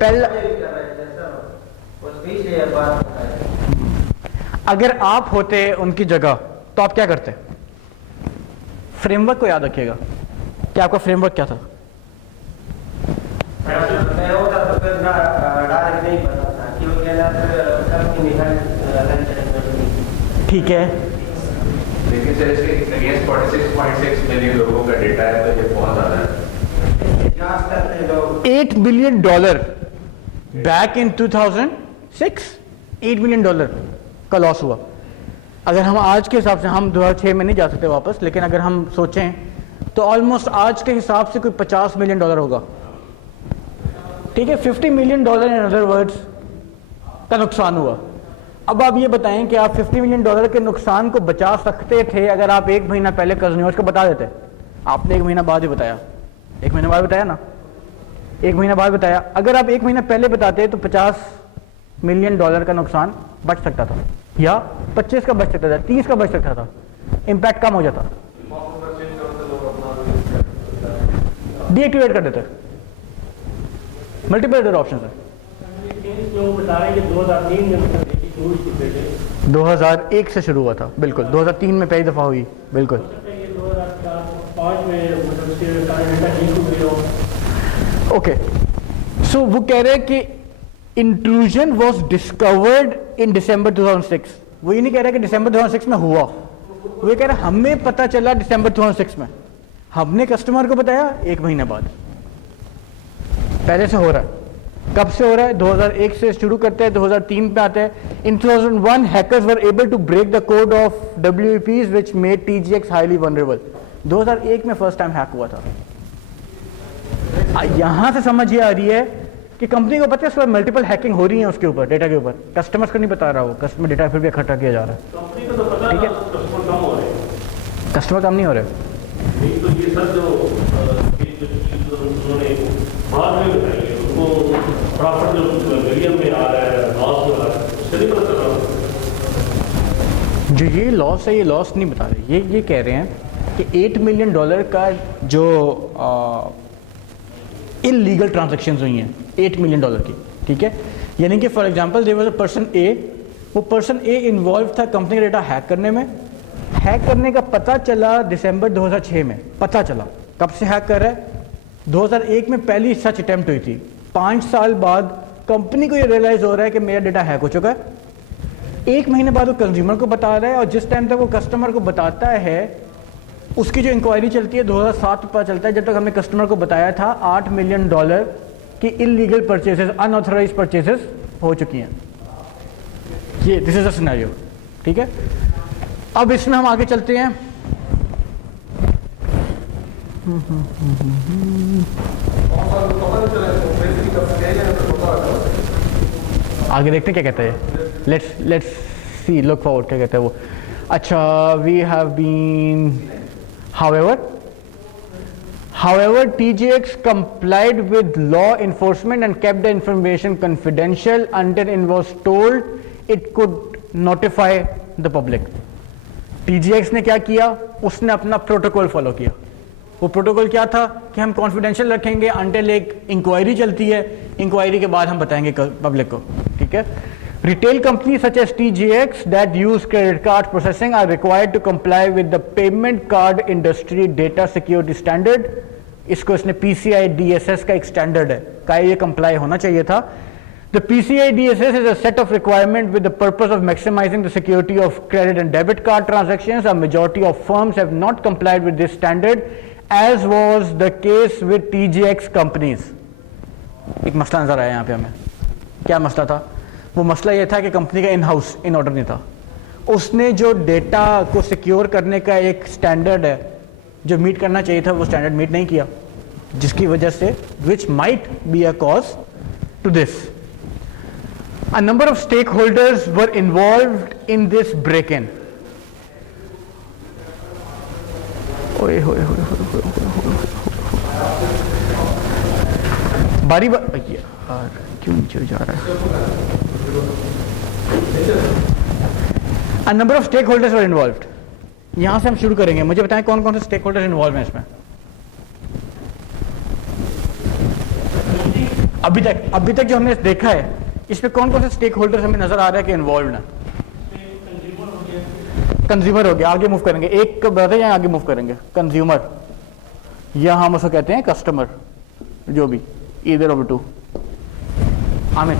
पहला, अगर आप होते उनकी जगह तो आप क्या करते? फ्रेमवर्क को याद रखिएगा कि आपका फ्रेमवर्क क्या था। मैं होता तो फिर ना डायरेक्ट नहीं बताता क्योंकि ना कंपनी ठीक है, लेकिन सर इसके अगेंस्ट 46.6 मिलियन लोगों का डेटा है तो ये बहुत ज़्यादा है। जांच करते हैं लोग। $8 बिलियन बैक इन 2006, $8 बिलियन का लॉस हुआ। अगर हम आज के हिसाब से, हम 2006 में नहीं जा सकते वापस, लेकिन अगर हम सोचें तो ऑलमोस्ट आज के हिसाब से कोई $50 मिलियन होगा। ठीक है, $50 मिलियन इन अदर वर्ड्स का नुकसान हुआ। अब आप ये बताएं कि आप $50 मिलियन के नुकसान को बचा सकते थे अगर आप 1 महीना पहले कर्जनियोज को बता देते। आपने 1 महीना बाद ही बताया, 1 महीना बाद बताया ना, 1 महीना बाद बताया। अगर आप 1 महीना पहले बताते तो $50 मिलियन का नुकसान बच सकता था, या 25 का बच सकता था, 30 का बच सकता था, इंपैक्ट कम हो जाता, डीएक्टिवेट कर देते। मल्टीपल ऑप्शन है। 2001 से शुरू हुआ था, बिल्कुल 2003 में पहली दफा हुई, बिल्कुल। ओके, सो वो कह रहे हैं कि इंट्रूजन वॉज डिस्कवर्ड इन दिसंबर 2006। वो ये नहीं कह रहा कि दिसंबर 2006 में हुआ, वो ये कह रहा हमें पता चला दिसंबर 2006 में, हमने कस्टमर को बताया 1 महीना बाद। पहले से हो रहा है। कब से हो रहा है? 2001 से शुरू करते हैं, 2003 पे आते हैं। In 2001 hackers were able to break the code of WEPs which made TGX highly vulnerable. 2001 में फर्स्ट टाइम हैक हुआ था। यहां से समझ ये आ रही है कि कंपनी को पता है उसके मल्टीपल हैकिंग हो रही है उसके ऊपर, डेटा के ऊपर। कस्टमर्स को नहीं बता रहा, वो कस्टमर डेटा फिर भी इकट्ठा किया जा रहा है। कंपनी को तो पता, ठीक है, कस्टमर कम हो रहे हैं। कस्टमर कम नहीं हो रहे। नहीं तो ये सब जो उन्होंने बाद में बताई है, उनको प्रॉफिट जो मिलियन में आ रहा है, लॉस हो रहा है, उससे नहीं पता चल रहा। जो ये लॉस है, ये लॉस नहीं बता रहे, ये कह रहे हैं कि $8 मिलियन का जो इलीगल ट्रांजैक्शंस हुई हैं, $8 मिलियन की। ठीक है, यानी कि for example there was a person uh, वो पर्सन ए इन्वॉल्व था कंपनी का डेटा हैक करने में। हैक करने का पता चला दिसंबर 2006 में, पता चला। कब से हैक कर रहा है? 2001 में पहली सच अटेम्प्ट हुई थी। 5 साल बाद कंपनी को ये रियलाइज हो रहा है कि मेरा डेटा हैक हो चुका है। 1 महीने बाद वो कंज्यूमर को बता रहा है, और जिस टाइम तक वो कस्टमर को बताता है, उसकी जो इंक्वायरी चलती है 2007 पता चलता है, जब तक हमने कस्टमर को बताया था $8 मिलियन की इलीगल परचेसेस, अनऑथराइज परचेसेस हो चुकी हैं। ये दिस इज अ सिनेरियो। ठीक है, अब इसमें हम आगे चलते हैं। आगे देखते क्या कहता है, लेट्स सी, लुक फॉरवर्ड क्या कहता है वो। अच्छा, we have been however TGX complied with law enforcement and kept the information confidential until it was told it could notify the public। TGX ने क्या किया? उसने अपना प्रोटोकॉल फॉलो किया। वो प्रोटोकॉल क्या था कि हम कॉन्फिडेंशियल रखेंगे अंटिल एक इंक्वायरी चलती है, इंक्वायरी के बाद हम बताएंगे पब्लिक को। ठीक है, retail companies such as TGX that use credit card processing are required to comply with the payment card industry data security standard। इसको इसने PCI DSS का एक स्टैंडर्ड है, का ये कंप्लाई होना चाहिए था। The PCI DSS is a set of requirement with the purpose of maximizing the security of credit and debit card transactions. A majority of firms have not complied with this standard, as was the case with TGX companies। एक मसला नजर आया यहाँ पे हमें। क्या मसला था? वो मसला ये था कि कंपनी का इन हाउस इन ऑर्डर नहीं था। उसने जो डेटा को सिक्योर करने का एक स्टैंडर्ड है जो मीट करना चाहिए था, वो स्टैंडर्ड मीट नहीं किया, जिसकी वजह से which might be a cause to this. A number of stakeholders were involved in this break-in। ओए होए होए होए बारी यार क्यों नीचे जा रहा है? A number of stakeholders were involved। यहां से हम शुरू करेंगे। मुझे बताएं कौन कौन से स्टेक होल्डर्स इन्वॉल्व हैं इसमें? अभी तक जो हमने देखा है, इसमें कौन कौन से स्टेक होल्डर्स हमें नजर आ रहा है कि इन्वॉल्व है? कंज्यूमर हो गया, आगे मूव करेंगे, एक बताते हैं आगे मूव करेंगे। कंज्यूमर, या हम उसको कहते हैं कस्टमर, जो भी, ईदर ऑफ टू। आमिर,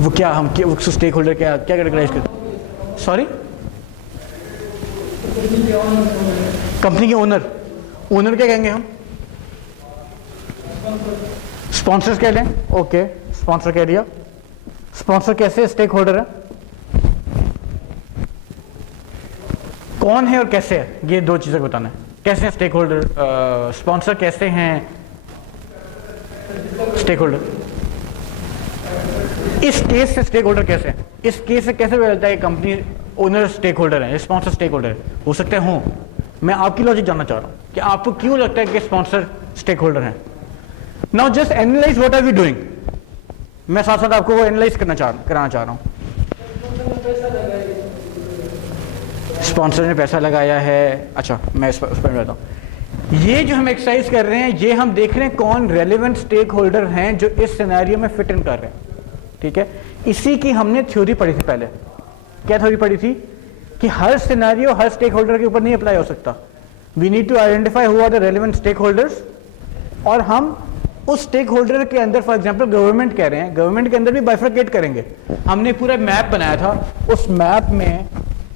वो क्या हम स्टेक होल्डर क्या कैटेगराइज करते? सॉरी, कंपनी के ओनर क्या कहेंगे हम? स्पॉन्सर्स कह लें। ओके, स्पॉन्सर कह दिया। स्पॉन्सर कैसे स्टेक होल्डर है? कौन है और कैसे है, ये दो चीजें बताना है। कैसे हैं स्टेक होल्डर, स्पॉन्सर कैसे हैं स्टेक होल्डर? इस केस से स्टेक होल्डर कैसे हैं? इस केस से कैसे पता चलता है कि कंपनी ओनर स्टेक होल्डर है, स्पॉन्सर स्टेक होल्डर है? हो सकते हैं हो। मैं आपकी लॉजिक जानना चाह रहा हूं कि आपको क्यों लगता है कि स्पॉन्सर स्टेक होल्डर है। Now just analyze what are we doing. मैं साथ साथ आपको वो एनालाइज कराना चाह रहा हूं। स्पॉन्सर ने पैसा लगाया है, अच्छा मैं उस पर रहता हूं। ये जो हम एक्सरसाइज कर रहे हैं, ये हम देख रहे हैं कौन रेलेवेंट स्टेक होल्डर हैं जो इस सिनेरियो में फिट इन कर रहे हैं। ठीक है, इसी की हमने थ्योरी पढ़ी थी पहले। क्या थ्योरी पढ़ी थी? कि हर सिनेरियो हर स्टेक होल्डर के ऊपर नहीं अप्लाई हो सकता। We need to identify who are the relevant stake holders, और हम उस स्टेक होल्डर के अंदर, फॉर एग्जांपल गवर्नमेंट कह रहे हैं, गवर्नमेंट के अंदर भी बाइफरकेट करेंगे। हमने पूरा मैप बनाया था, उस मैप में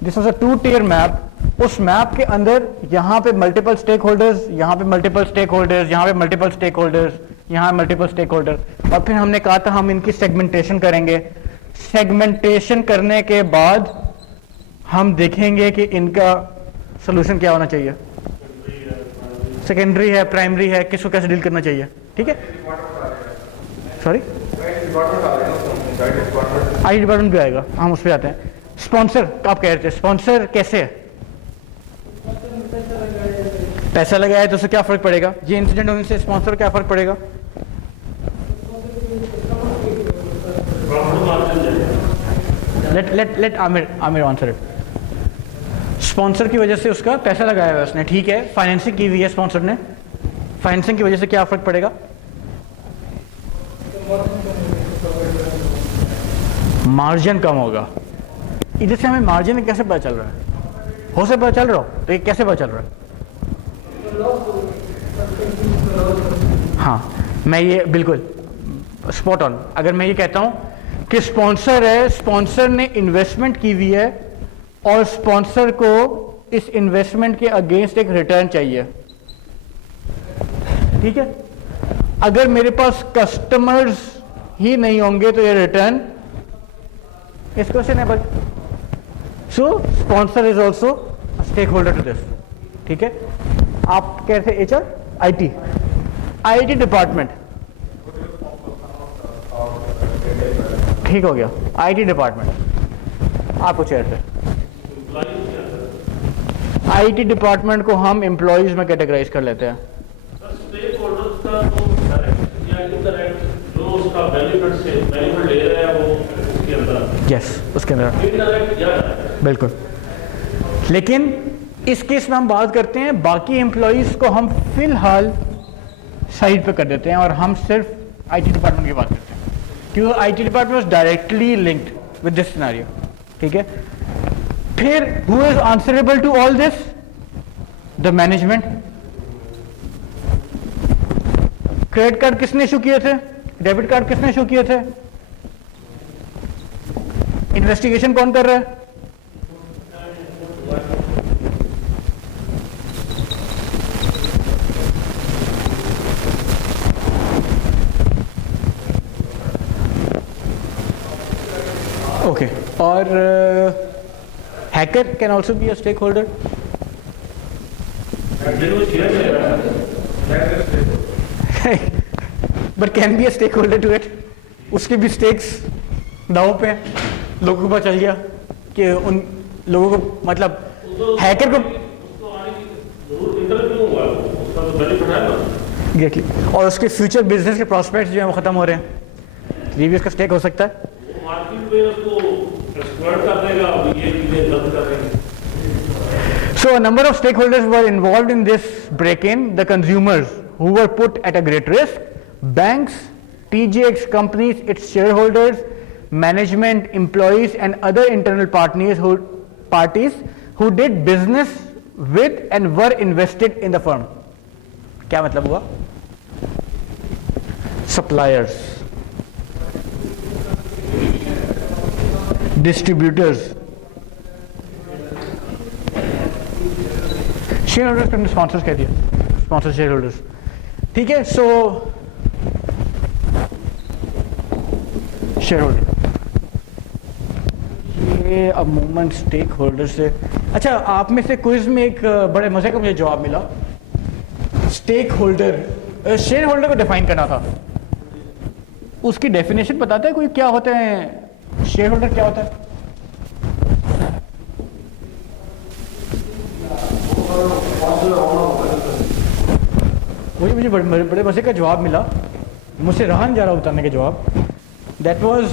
this was a 2-tier map. उस मैप के अंदर यहाँ पे मल्टीपल स्टेक होल्डर्स, यहाँ पे मल्टीपल स्टेक होल्डर्स, यहाँ पे मल्टीपल स्टेक होल्डर्स, यहाँ मल्टीपल स्टेक होल्डर, और फिर हमने कहा था हम इनकी सेगमेंटेशन करेंगे। सेगमेंटेशन करने के बाद हम देखेंगे कि इनका सोल्यूशन क्या होना चाहिए, सेकेंडरी है, प्राइमरी है, किसको कैसे डील करना चाहिए। ठीक है, सॉरी आई डिपार्टमेंट भी आएगा, हम उस पर आते हैं। स्पॉन्सर आप कह रहे थे, स्पॉन्सर कैसे है? पैसा लगाया तो उससे क्या फर्क पड़ेगा? ये इंसिडेंट होने से स्पॉन्सर क्या फर्क पड़ेगा? Let Aamir answer it. Sponsor की वजह से उसका पैसा लगाया है उसने, ठीक है, फाइनेंसिंग की हुई है स्पॉन्सर ने, फाइनेंसिंग की वजह से क्या फर्क पड़ेगा? मार्जिन कम होगा। इधर से हमें मार्जिन कैसे पता चल रहा है? हो से पता चल रहा हो तो ये कैसे पता चल रहा है? हाँ, मैं ये बिल्कुल स्पॉट ऑन। अगर मैं ये कहता हूं कि स्पॉन्सर है, स्पॉन्सर ने इन्वेस्टमेंट की हुई है और स्पॉन्सर को इस इन्वेस्टमेंट के अगेंस्ट एक रिटर्न चाहिए, ठीक है, अगर मेरे पास कस्टमर्स ही नहीं होंगे तो ये रिटर्न इस क्वेश्चन है। So sponsor is also stake holder to this. ठीक है, आप कह रहे थे HR, IT डिपार्टमेंट, ठीक हो गया, IT डिपार्टमेंट आप पूछ रहे थे। IT डिपार्टमेंट को हम एम्प्लॉइज में कैटेगराइज कर लेते हैं। स्टेक होल्डर्स का तो डायरेक्ट या इनडायरेक्ट, जो उसका बेनिफिट ले रहा है वो उसके अंदर, यस, उसके अंदर इनडायरेक्ट या डायरेक्ट, बिल्कुल। लेकिन इस केस में हम बात करते हैं, बाकी एम्प्लॉइज को हम फिलहाल साइड पे कर देते हैं और हम सिर्फ IT डिपार्टमेंट की बात करते हैं, क्योंकि IT department was directly linked with this scenario. ठीक है, फिर who is answerable to all this? The management. Credit card किसने इशू किए थे? डेबिट कार्ड किसने इशू किए थे? इन्वेस्टिगेशन कौन कर रहा है? ओके, और hacker can also be a stake holder. But can be a stake holder to it. उसके भी स्टेक्स दाव पे हैं। लोगों को पता चल गया कि उन लोगों को, मतलब हैकर को एग्जैक्टली, और उसके फ्यूचर बिजनेस के प्रॉस्पेक्ट्स जो है वो खत्म हो रहे हैं, ये भी उसका स्टेक हो सकता है। So a number of stakeholders were involved in this break-in. The consumers who were put at a great risk, banks, TJX companies, its shareholders, management, employees and other internal parties who did business with and were invested in the firm. क्या मतलब हुआ? Suppliers, distributors, shareholders को sponsors कह दिया, sponsor shareholders. ठीक है, सो shareholder ये अमूमन स्टेक होल्डर से. अच्छा, आप में से क्विज में एक बड़े मजे का मुझे जवाब मिला. स्टेक होल्डर, शेयर होल्डर को डिफाइन करना था. उसकी डेफिनेशन बताता है कोई? क्या होते हैं शेयर होल्डर, क्या होता है? वही मुझे बड़े मजे का जवाब मिला, मुझसे रहा नहीं जा रहा उतारने का जवाब. That was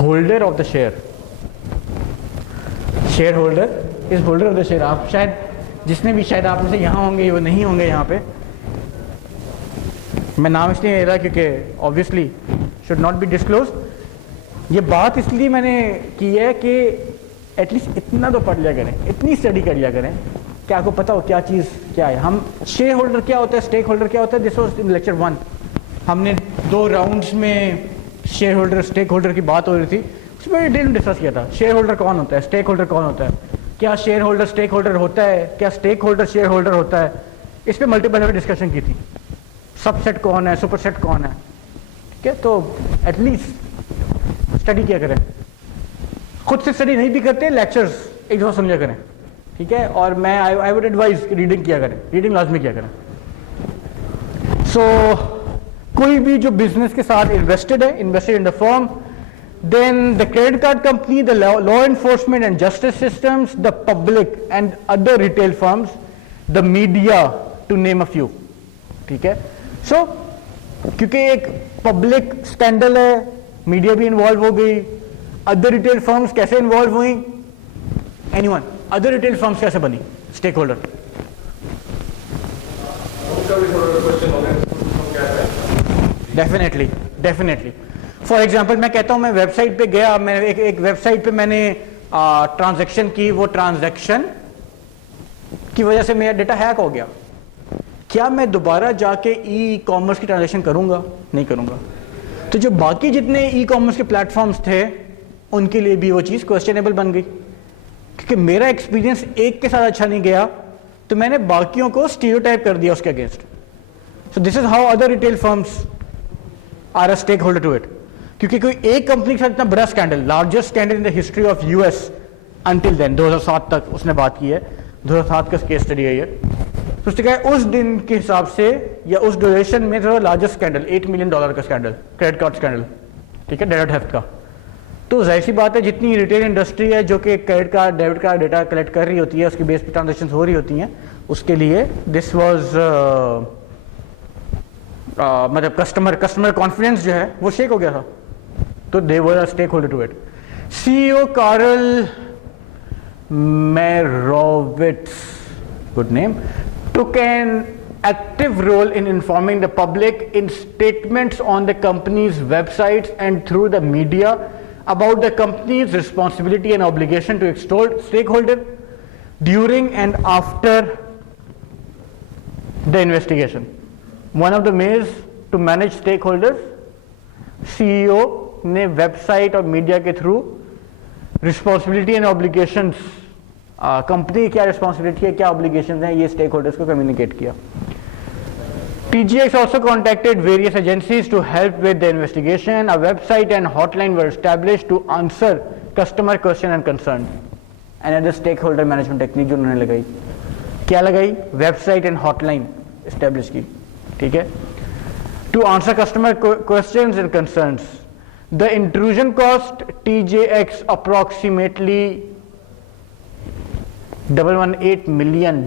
holder of the share. Share holder is holder of the share. आप शायद जिसने भी शायद आप में से यहाँ होंगे वो नहीं होंगे यहाँ पे. मैं नाम इसलिए ले रहा क्योंकि obviously should not be disclose. ये बात इसलिए मैंने की है कि एटलीस्ट इतना तो पढ़ लिया करें, इतनी स्टडी कर लिया करें कि आपको पता हो क्या चीज़ क्या है. हम शेयर होल्डर क्या होता है, स्टेक होल्डर क्या होता है, दिस वाज इन लेक्चर 1. हमने 2 राउंड्स में शेयर होल्डर स्टेक होल्डर की बात हो रही थी, उसमें डिटेल डिस्कस किया था. शेयर होल्डर कौन होता है, स्टेक होल्डर कौन होता है, क्या शेयर होल्डर स्टेक होल्डर होता है, क्या स्टेक होल्डर शेयर होल्डर होता है. इस पर मल्टीपल डिस्कशन की थी. सबसेट कौन है, सुपरसेट कौन है. ठीक है, तो एटलीस्ट स्टडी किया करें. खुद से स्टडी नहीं भी करते, लेक्चर्स एक दफ़ा सुन लिया करें. ठीक है, और मैं आई वुड एडवाइज रीडिंग किया करें, रीडिंग लाजमी किया करें. सो कोई भी जो बिजनेस के साथ इन्वेस्टेड है, invested in the firm, then the credit card company, the law enforcement and justice systems, the public and other retail firms, the media, to name a few. ठीक है, so क्योंकि एक पब्लिक स्कैंडल है, media भी involve हो गई. Other retail firms कैसे involve हुई? एनीवन? अदर रिटेल फर्म्स कैसे बनी stake holder? Definitely, definitely. For example मैं कहता हूं, मैं वेबसाइट पे गया, मैं एक वेबसाइट पे मैंने ट्रांजैक्शन की, वो ट्रांजैक्शन की वजह से मेरा डेटा हैक हो गया. क्या मैं दोबारा जाके ई कॉमर्स की ट्रांजैक्शन करूंगा? नहीं करूंगा. तो जो बाकी जितने ई कॉमर्स के प्लेटफॉर्म्स थे उनके लिए भी वो चीज़ क्वेश्चनेबल बन गई, क्योंकि मेरा एक्सपीरियंस एक के साथ अच्छा नहीं गया तो मैंने बाकियों को स्टीरियोटाइप कर दिया उसके against. So this is how other retail firms are a stake holder to it. क्योंकि कोई एक कंपनी के साथ इतना बड़ा scandal, largest scandal in the history of US until then, 2007 तक उसने बात की है, 2007 का केस स्टडी है ये. तो उसने कहा उस दिन के हिसाब से या उस ड्यूरेशन में जो लार्जेस्ट स्कैंडल $8 मिलियन का स्कैंडल, क्रेडिट कार्ड स्कैंडल. ठीक है, डेटा थेफ्ट का. तो जाहिर सी बात है जितनी रिटेल इंडस्ट्री है जो कि credit card debit card data collect कर रही होती है, उसकी बेस पे ट्रांजेक्शन हो रही होती हैं, उसके लिए दिस वाज मतलब कस्टमर कॉन्फिडेंस जो है वो शेक हो गया था. तो they were a stake holder to it. CEO Carl Meyrowitz, good name, took an active role in informing the public in statements on the company's websites and through the media about the company's responsibility and obligation to its stakeholder during and after the investigation. One of the ways to manage stakeholders, CEO ने website और media के through responsibility and obligations, company की क्या responsibility है, क्या obligations हैं, ये stake holders को कम्युनिकेट किया. TGX also contacted various agencies to help with the investigation. A website and hotline were established to answer customer question and concern. Another stakeholder management technique जो उन्होंने लगाई, क्या लगाई? वेबसाइट एंड हॉटलाइन एस्टेब्लिश की. ठीक है, to answer customer questions and concerns. The intrusion cost TJX approximately $118 million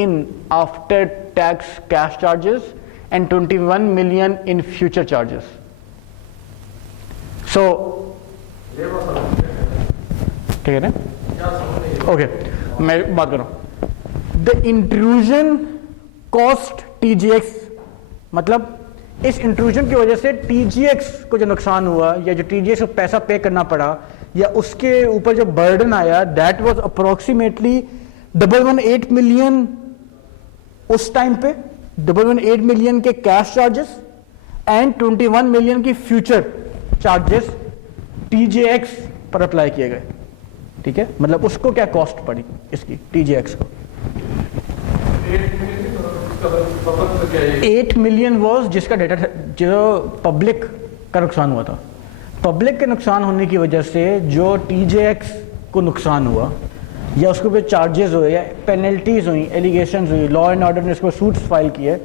in after-tax cash charges and $21 million in future charges. So, ठीक है ना? ओके, मैं बात कर रहा हूँ द इंट्रूजन कॉस्ट TGX, मतलब इस इंट्रूजन की वजह से TGX को जो नुकसान हुआ या जो TGX को पैसा पे करना पड़ा या उसके ऊपर जो बर्डन आया, दैट वाज अप्रोक्सीमेटली 118 मिलियन उस टाइम पे, 118 मिलियन के कैश चार्जेस एंड 21 मिलियन की फ्यूचर चार्जेस TJX पर अप्लाई किए गए। ठीक है, मतलब उसको क्या कॉस्ट पड़ी इसकी TJX को? 8 मिलियन वॉज जिसका डेटा जो पब्लिक का नुकसान हुआ था। पब्लिक के नुकसान होने की वजह से जो TJX को नुकसान हुआ या उसके ऊपर चार्जेस हुए या पेनल्टीज हुई, एलिगेशंस हुई, लॉ एंड ऑर्डर ने उसको सूट्स फाइल किए,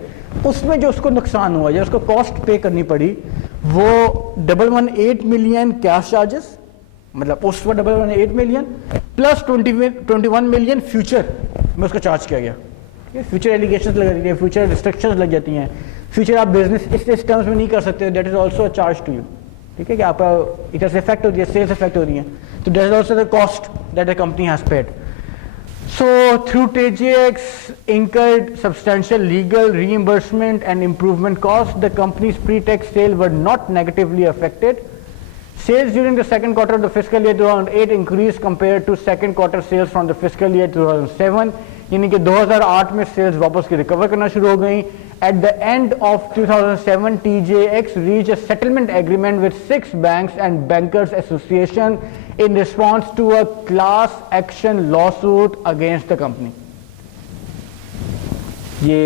उसमें जो उसको नुकसान हुआ या उसको कॉस्ट पे करनी पड़ी वो 118 मिलियन कैश चार्जेस, मतलब उस पर 118 मिलियन प्लस 21 मिलियन फ्यूचर में उसको चार्ज किया गया। फ्यूचर एलिगेशंस लग जाती है, फ्यूचर रिस्ट्रिक्शंस लग जाती हैं, फ्यूचर आप बिजनेस इस टर्म्स में नहीं कर सकते, that is also a charge to you. ठीक है, कि आपका एक तरह से इफेक्ट होती है, सेल्स इफेक्ट हो रही है, तो that is also the cost that the company has paid. So through TJX incurred substantial legal reimbursement and improvement costs, the company's pre-tax sales were not negatively affected. Sales during the second quarter of the fiscal year 2008 increased compared to second quarter sales from the fiscal year 2007. यानी कि 2008 में sales वापस की recover करना शुरू हो गई। At the end of 2007, TJX reached a settlement agreement with 6 banks and bankers association in response to a class action lawsuit against the company. ये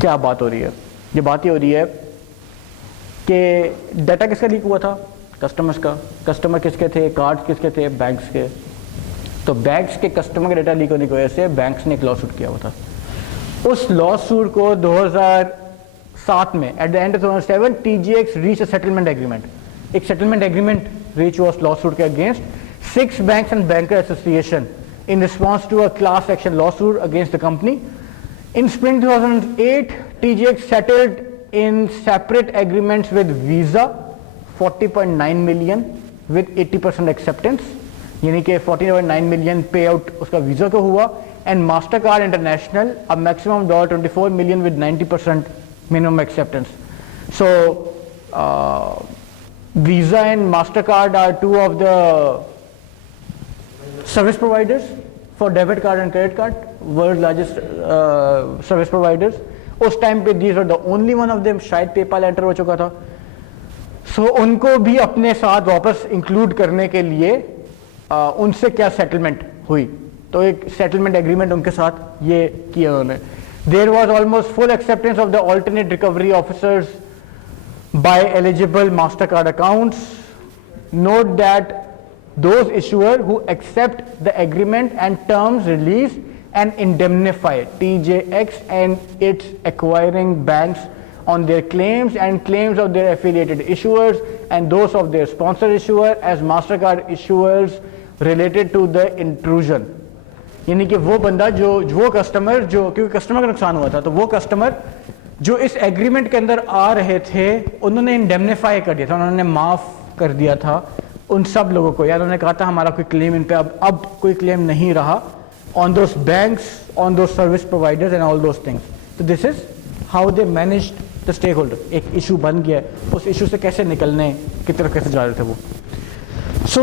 क्या बात हो रही है? ये बात ये हो रही है कि डाटा किसका लीक हुआ था? कस्टमर्स का। कस्टमर किसके थे? कार्ड्स किसके थे? बैंक्स के। तो बैंक्स के कस्टमर का डाटा लीक होने की वजह से बैंक्स ने एक लॉसूट किया हुआ था। उस लॉसूट को 2007 में at the end of 2007 TJX reach a settlement agreement. एक सेटलमेंट एग्रीमेंट रीच हुआ उस लॉसूट के against 6 banks and banker association in response to a class action lawsuit against the company. In spring 2008, TJX settled in separate agreements with Visa 40.9 million with 80% acceptance, यानी कि 40.9 million पे out उसका visa को हुआ, and master card international a maximum $24 million with 90% minimum acceptance. So visa and master card are two of the service providers for debit card and credit card, world's largest service providers. उस time पे these were the only one of them, शायद PayPal enter हो चुका था। सो उनको भी अपने साथ वापस इंक्लूड करने के लिए उनसे क्या सेटलमेंट हुई, तो एक सेटलमेंट एग्रीमेंट उनके साथ ये किया उन्होंने। There was almost full acceptance of the alternate recovery officers by eligible master card accounts. Note that those issuer who accept the agreement and terms release and indemnify TJX and its acquiring banks on their claims and claims of their affiliated issuers and those of their sponsor issuer as MasterCard issuers related to the intrusion। यानी कि वो बंदा वो customer जो, क्योंकि customer का नुकसान हुआ था, तो वो कस्टमर जो इस एग्रीमेंट के अंदर आ रहे थे उन्होंने इंडेमनीफाई कर दिया था, उन्होंने माफ कर दिया था उन सब लोगों को। यार उन्होंने कहा था हमारा कोई क्लेम इन पे अब कोई क्लेम नहीं रहा on those banks, on those service providers and all those things. तो this is how they managed the stakeholder. एक इशू बन गया, उस इशू से कैसे निकलने की तरफ कैसे जा रहे थे वो। So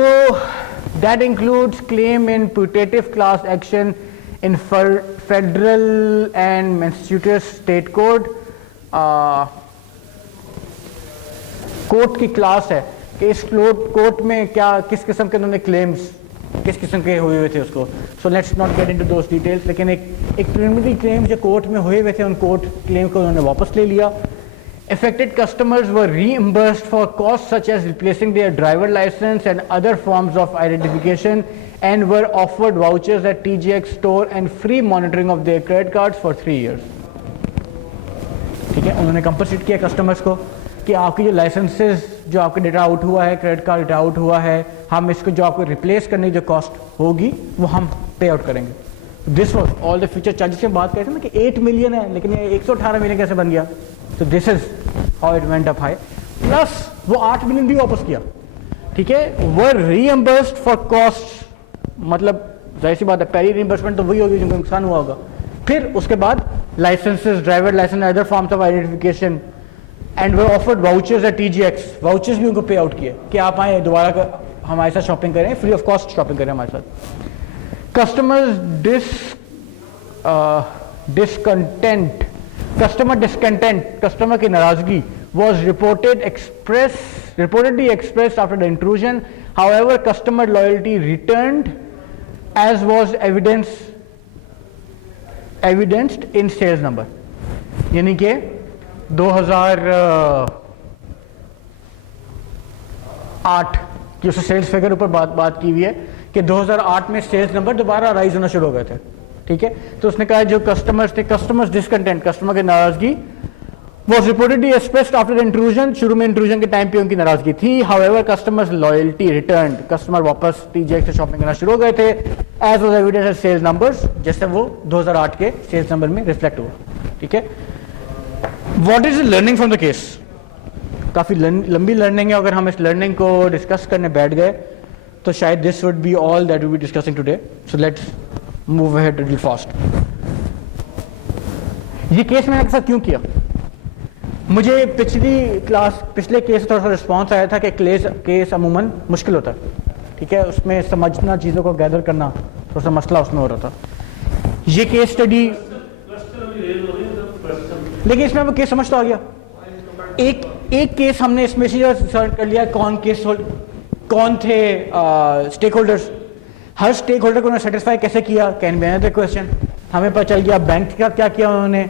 that includes claim in putative class action in federal and Massachusetts state code. Court की क्लास है कि इस कोर्ट में क्या किस किस्म के उन्होंने क्लेम्स किस किस्म के हुए हुए थे उसको। So let's not get into those details, लेकिन एक प्रिलिमिनरी क्लेम जो कोर्ट में हुए हुए थे उन कोर्ट क्लेम को उन्होंने वापस ले लिया। Affected customers were reimbursed for costs such as replacing their driver license and other forms of identification and were offered vouchers at TJX store and free monitoring of their credit cards for 3 years। ठीक है, उन्होंने compensate किया customers को कि आपकी जो licences जो आपका डेटा आउट हुआ है, क्रेडिट कार्ड डेटा आउट हुआ है, हम इसको जो आपको रिप्लेस करने की जो कॉस्ट होगी वो हम पे आउट करेंगे। This was all the future charges की बात करते हैं ना कि 8 मिलियन है, लेकिन ये 118 मिलियन कैसे बन गया? तो this is how it went up high. Plus वो 8 मिलियन भी वापस किया। ठीक है, वर रीएम्बर्स्ड फॉर कॉस्ट मतलब जाहिर सी बात है पहली रिइंबर्समेंट तो वही होगी जिनको नुकसान हुआ होगा। फिर उसके बाद licenses, driver license, other forms of identification and they offered vouchers at TGX, vouchers भी उनको पे आउट किए कि आप आए दोबारा हमारे साथ शॉपिंग करें, फ्री ऑफ कॉस्ट शॉपिंग करें हमारे साथ। Customers discontent, customer discontent, customer की नाराजगी was reportedly expressed after the intrusion. However, customer loyalty returned as was evidenced in sales number. यानी कि 2008 की उस सेल्स फिगर ऊपर बात की हुई है कि 2008 में सेल्स नंबर दोबारा राइज होना शुरू हो गए थे, ठीक है। तो उसने कहा जो कस्टमर्स थे, कस्टमर्स डिसकंटेंट, कस्टमर की नाराजगी was reportedly expressed after the intrusion, शुरू में इंट्रूजन के टाइम पे उनकी नाराजगी थी। however customers loyalty returned, customer वापस TGX से शॉपिंग करना शुरू हो गए थे as was evident as sales numbers, जैसे वो 2008 के सेल्स नंबर में रिफ्लेक्ट हुआ, ठीक है। what is the learning from the case? काफी लंबी लर्निंग है, अगर हम इस लर्निंग को डिस्कस करने बैठ गए तो शायद this would be all that we be discussing today, so let's move ahead little fast. ये केस मैंने आपके साथ क्यों किया? मुझे पिछले केस से थोड़ा सा रिस्पॉन्स आया था कि केस अमूमन मुश्किल होता है, ठीक है, उसमें समझना, चीज़ों को गैदर करना थोड़ा सा मसला उसमें हो रहा था। ये केस स्टडी, लेकिन इसमें वो केस समझ तो आ गया। एक केस हमने इसमें से सर्च कर लिया, कौन थे स्टेक होल्डर्स, हर स्टेक होल्डर को उन्होंने सेटिस्फाई कैसे किया, कैन बी अनदर क्वेश्चन। हमें पता चल गया बैंक का क्या किया उन्होंने,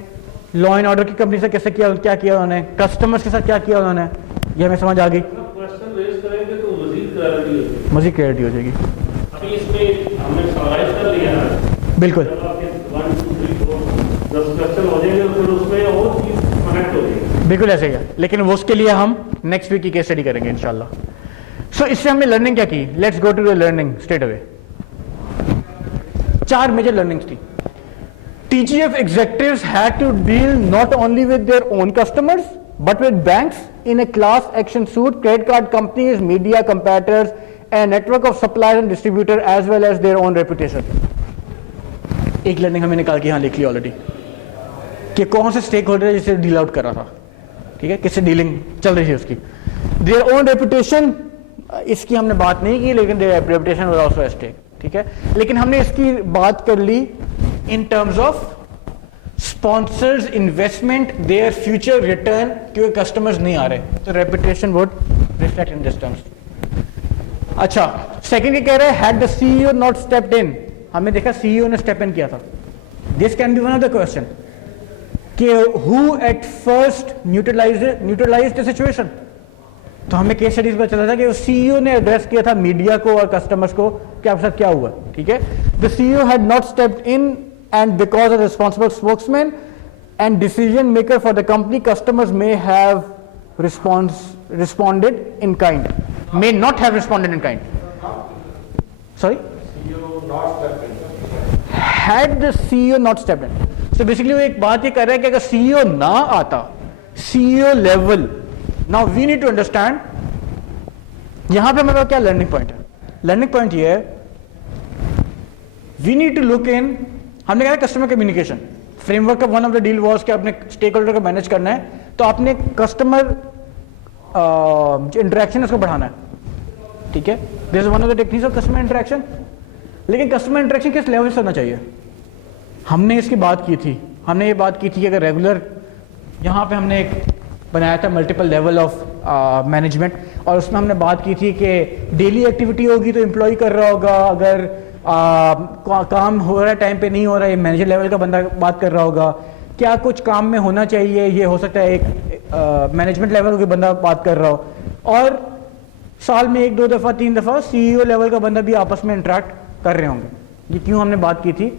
लॉ एंड ऑर्डर की कंपनी से कैसे किया, क्या किया उन्होंने, कस्टमर्स के साथ क्या किया उन्होंने, ये हमें समझ आ गई। क्वेश्चन रेज करेंगे तो मज़ीद क्लैरिटी हो जाएगी। अभी इसमें हमने समराइज कर लिया है, बिल्कुल 1 2 3 4 10 क्वेश्चन हो जाएंगे, फिर उसमें और चीज कनेक्ट हो जाएगी, बिल्कुल ऐसे ही है, लेकिन वो उसके लिए हम नेक्स्ट वीक की केस स्टडी करेंगे इंशाल्लाह। सो इससे हमने लर्निंग क्या की, let's go to the learning straight away. 4 major learnings थी। TGF executives had to deal not only with their own customers but with banks in a class action suit, credit card companies, media competitors, a network of suppliers and distributors as well as their own reputation. एक learning हमें निकाल के यहाँ लिख ली already कि कौन से stake holder जिससे डील आउट कर रहा था, ठीक है, किससे डीलिंग चल रही है उसकी। देयर ओन रेपुटेशन, इसकी हमने बात नहीं की, लेकिन their reputation was also at stake, ठीक है। लेकिन हमने इसकी बात कर ली in terms of sponsors investment, their future return, क्योंकि कस्टमर्स नहीं आ रहे, तो reputation would reflect in this terms. अच्छा, सेकंड ये कह रहा है had the CEO not stepped in, हमने देखा CEO ने स्टेप इन किया था। This can be one of the question कि who at first neutralise the situation. तो हमें केस स्टडीज में चला था कि CEO ने एड्रेस किया था मीडिया को और कस्टमर्स को कि आपके साथ क्या हुआ, ठीक है। The CEO had not stepped in and because of responsible spokesman and decision maker for the company, customers may have responded in kind, may not have responded in kind. Sorry? Had the CEO not stepped in. So basically वो एक बात ये कर रहा है कि अगर CEO ना आता, CEO level, now we need to understand, यहां पे हमारा क्या लर्निंग पॉइंट है? लर्निंग पॉइंट ये है, we need to look in, हमने कहा कस्टमर कम्युनिकेशन फ्रेमवर्क का one of the deal was कि आपने स्टेक होल्डर को मैनेज करना है, तो आपने कस्टमर इंटरेक्शन उसको बढ़ाना है, ठीक है। This is one of the techniques of customer interaction. लेकिन कस्टमर इंटरेक्शन किस लेवल से होना चाहिए, हमने इसकी बात की थी। हमने ये बात की थी कि अगर रेगुलर, यहाँ पे हमने एक बनाया था मल्टीपल लेवल ऑफ मैनेजमेंट, और उसमें हमने बात की थी कि डेली एक्टिविटी होगी तो एम्प्लॉय कर रहा होगा, अगर काम हो रहा है टाइम पे नहीं हो रहा है, मैनेजर लेवल का बंदा बात कर रहा होगा, क्या कुछ काम में होना चाहिए, ये हो सकता है एक मैनेजमेंट लेवल का बंदा बात कर रहा हो, और साल में 1 2 दफ़ा 3 दफ़ा CEO लेवल का बंदा भी आपस में इंटरेक्ट कर रहे होंगे। ये क्यों हमने बात की थी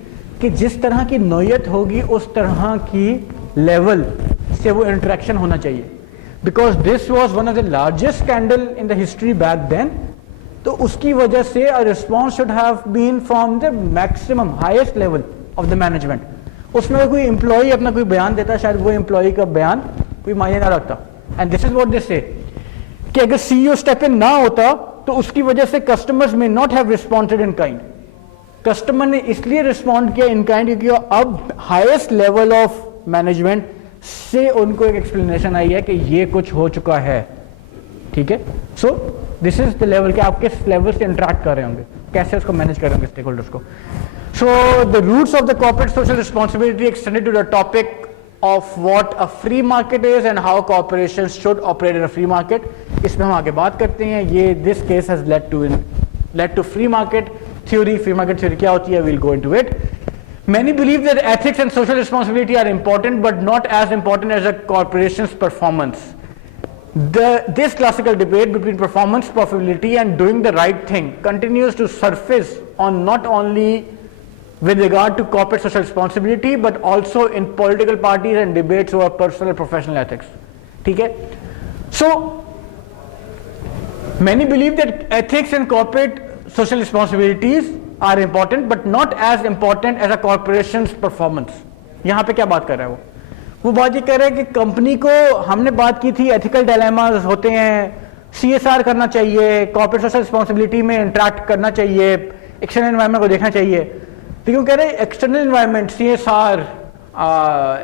कि जिस तरह की नौयत होगी उस तरह की लेवल से वो इंटरेक्शन होना चाहिए, because this was one of the largest scandal in the history back then. तो उसकी वजह से a response should have been from the maximum highest level of the management. उसमें कोई एम्प्लॉय अपना कोई बयान देता, शायद वो एम्प्लॉय का बयान कोई मायने ना रखता। And this is what they से कि अगर CEO स्टेप इन ना होता तो उसकी वजह से कस्टमर्स में not have responded in kind, customer ने इसलिए रिस्पॉन्ड किया इन काइंड क्योंकि अब हाईएस्ट लेवल ऑफ मैनेजमेंट से उनको एक एक्सप्लेनेशन आई है कि ये कुछ हो चुका है, ठीक है। सो दिस इज द लेवल कि आप किस लेवल से इंटरेक्ट कर रहे होंगे, कैसे उसको मैनेज कर रहे होंगे स्टेक होल्डर्स को। So the roots of the corporate social responsibility extended to the topic of what a free market is and how corporations should operate in a free market. इसमें हम आगे बात करते हैं। ये this case has led to free market theory. Free market theory क्या होती है? We'll go into it. Many believe that ethics and social responsibility are important, but not as important as a corporation's performance. This classical debate between performance, profitability, and doing the right thing continues to surface on not only with regard to corporate social responsibility, but also in political parties and debates over personal and professional ethics. ठीक है? So, many believe that ethics and corporate social responsibilities are important, but not as important as a corporation's performance. यहाँ पे क्या बात कर रहा है वो बात ये कह रहा है कि कंपनी को, हमने बात की थी एथिकल डायलेमास होते हैं, CSR करना चाहिए, कॉर्पोरेट सोशल रिस्पॉन्सिबिलिटी में इंटरेक्ट करना चाहिए, एक्सटर्नल एनवायरनमेंट को देखना चाहिए। क्यों कह रहे हैं external environment, CSR,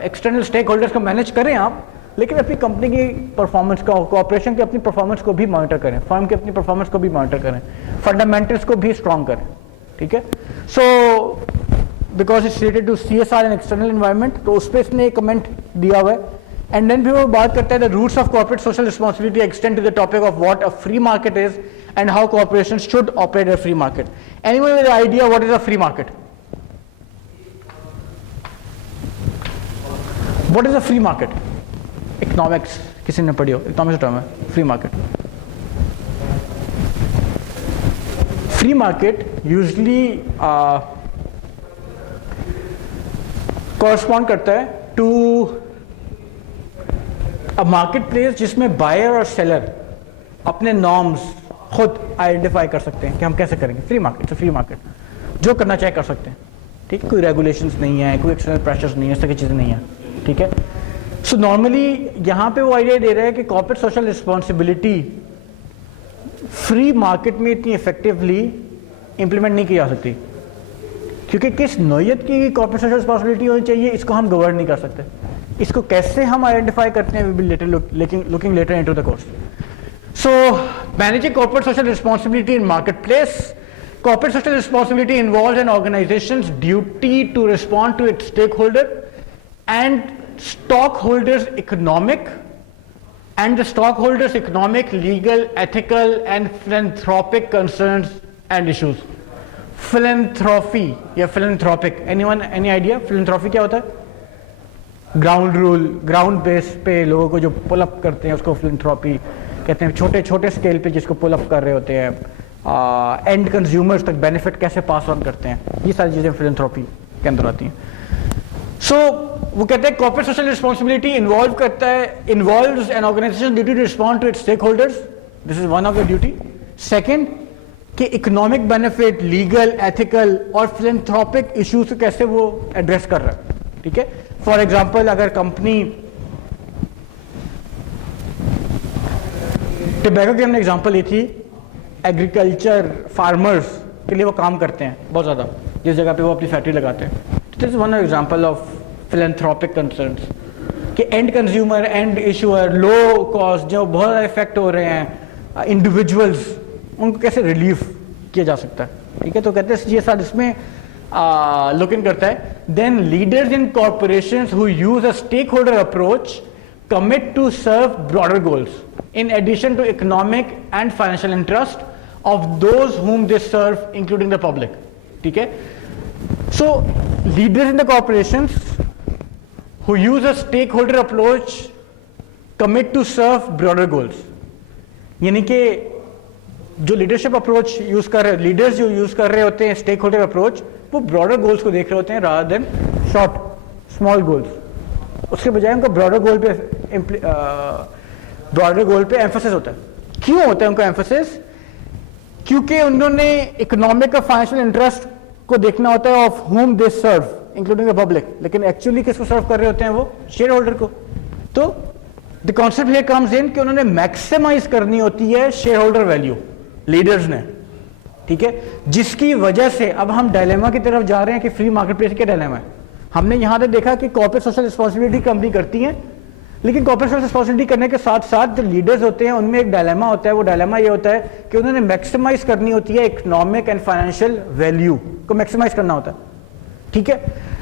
external stake holders को मैनेज करें आप, लेकिन अपनी कंपनी की परफॉर्मेंस का, कॉर्पोरेशन की अपनी परफॉर्मेंस को भी मॉनिटर करें, फर्म की अपनी परफॉर्मेंस को भी मॉनिटर करें, फंडामेंटल्स को भी स्ट्रॉन्ग करें, ठीक है। So because it's related to CSR and external environment, तो उस पर इसने कमेंट दिया हुआ है। एंड देन भी वो बात करता है the roots of corporate social responsibility extend to the topic of what a free market is and how corporation should operate a free market. Anyone with idea what is a free market? What is a free market? Economics किसी ने पढ़ी हो, economics term है free market. Free market usually correspond करता है to a market place जिसमें buyer और seller अपने नॉर्म्स खुद आइडेंटिफाई कर सकते हैं कि हम कैसे करेंगे। फ्री मार्केट से फ्री मार्केट, जो करना चाहे कर सकते हैं, ठीक है। कोई रेगुलेशंस नहीं है, कोई एक्सटर्नल प्रेशर्स नहीं है, इस तरह की चीज़ें नहीं है, ठीक है। सो नॉर्मली यहाँ पे वो आइडिया दे रहा है कि corporate social responsibility free market में इतनी इफेक्टिवली इंप्लीमेंट नहीं की जा सकती, क्योंकि किस नौयत की कॉर्पोरेट सोशल रिस्पॉन्सिबिलिटी होनी चाहिए इसको हम गवर्न नहीं कर सकते। इसको कैसे हम आइडेंटिफाई करते हैं, we will later looking later into the course. So managing corporate social responsibility in market place. Corporate social responsibility involves an organization's duty to respond to its stakeholder and stockholders' economic, legal, ethical, and philanthropic concerns and issues. Philanthropy या philanthropic, anyone any idea? Philanthropy क्या होता है? Ground rule, ground base पे लोगों को जो pull up करते हैं उसको philanthropy कहते हैं। छोटे छोटे स्केल पे जिसको पुल अप कर रहे होते हैं, एंड कंज्यूमर्स तक बेनिफिट कैसे पास ऑन करते हैं, ये सारी चीजें फिलैंथ्रोपी के अंदर आती हैं। सो वो कहते हैं corporate social responsibility involves an organization duty to respond to its stake holders, this is one of the duty. Second कि इकोनॉमिक बेनिफिट, लीगल, एथिकल और फिलैंथ्रोपिक इश्यूज को कैसे वो एड्रेस कर रहा है, ठीक है। फॉर एग्जाम्पल अगर कंपनी, टोबैको की हमने एग्जाम्पल ली थी, एग्रीकल्चर फार्मर्स के लिए वो काम करते हैं बहुत ज़्यादा, जिस जगह पे वो अपनी फैक्ट्री लगाते हैं। This is one example of philanthropic concerns कि end consumer, end issuer, low cost जो बहुत ज़्यादा इफेक्ट हो रहे हैं इंडिविजुअल्स, उनको कैसे रिलीफ किया जा सकता है, ठीक है। तो कहते हैं ये साथ इसमें लुक इन करता है। Then leaders in corporations who use a stake holder approach commit to serve broader goals in addition to economic and financial interest of those whom they serve, including the public, ठीक है। So leaders in the corporations who use a stakeholder approach commit to serve broader goals, यानी कि जो leadership approach use कर रहे, leaders जो use कर रहे होते हैं स्टेक होल्डर अप्रोच, वो ब्रॉडर गोल्स को देख रहे होते हैं rather than short small goals. उसके बजाय उनका ब्रॉडर गोल पे एम्फोसिस होता है। क्यों होता है उनका एम्फोसिस? क्योंकि उन्होंने इकोनॉमिक और फाइनेंशियल इंटरेस्ट को देखना होता है of whom they serve, including the public, लेकिन एक्चुअली किसको सर्व कर रहे होते हैं वो? शेयर होल्डर को। तो the concept here comes in कि उन्होंने मैक्सिमाइज करनी होती है शेयर होल्डर वैल्यू लीडर्स ने, ठीक है, जिसकी वजह से अब हम डायलेमा की तरफ जा रहे हैं कि फ्री मार्केट प्लेस क्या डायलेमा है। हमने यहां पे देखा कि कॉर्पोरेट सोशल रिस्पॉन्सिबिलिटी कंपनी करती है, लेकिन कॉर्पोरेट सोशल रिस्पॉन्सिबिलिटी करने के साथ साथ जो लीडर्स होते हैं उनमें एक डायलेमा होता है। वो डायलेमा ये होता है कि उन्होंने मैक्सिमाइज करनी होती है इकोनॉमिक एंड फाइनेंशियल वैल्यू को मैक्सिमाइज करना होता है, ठीक है।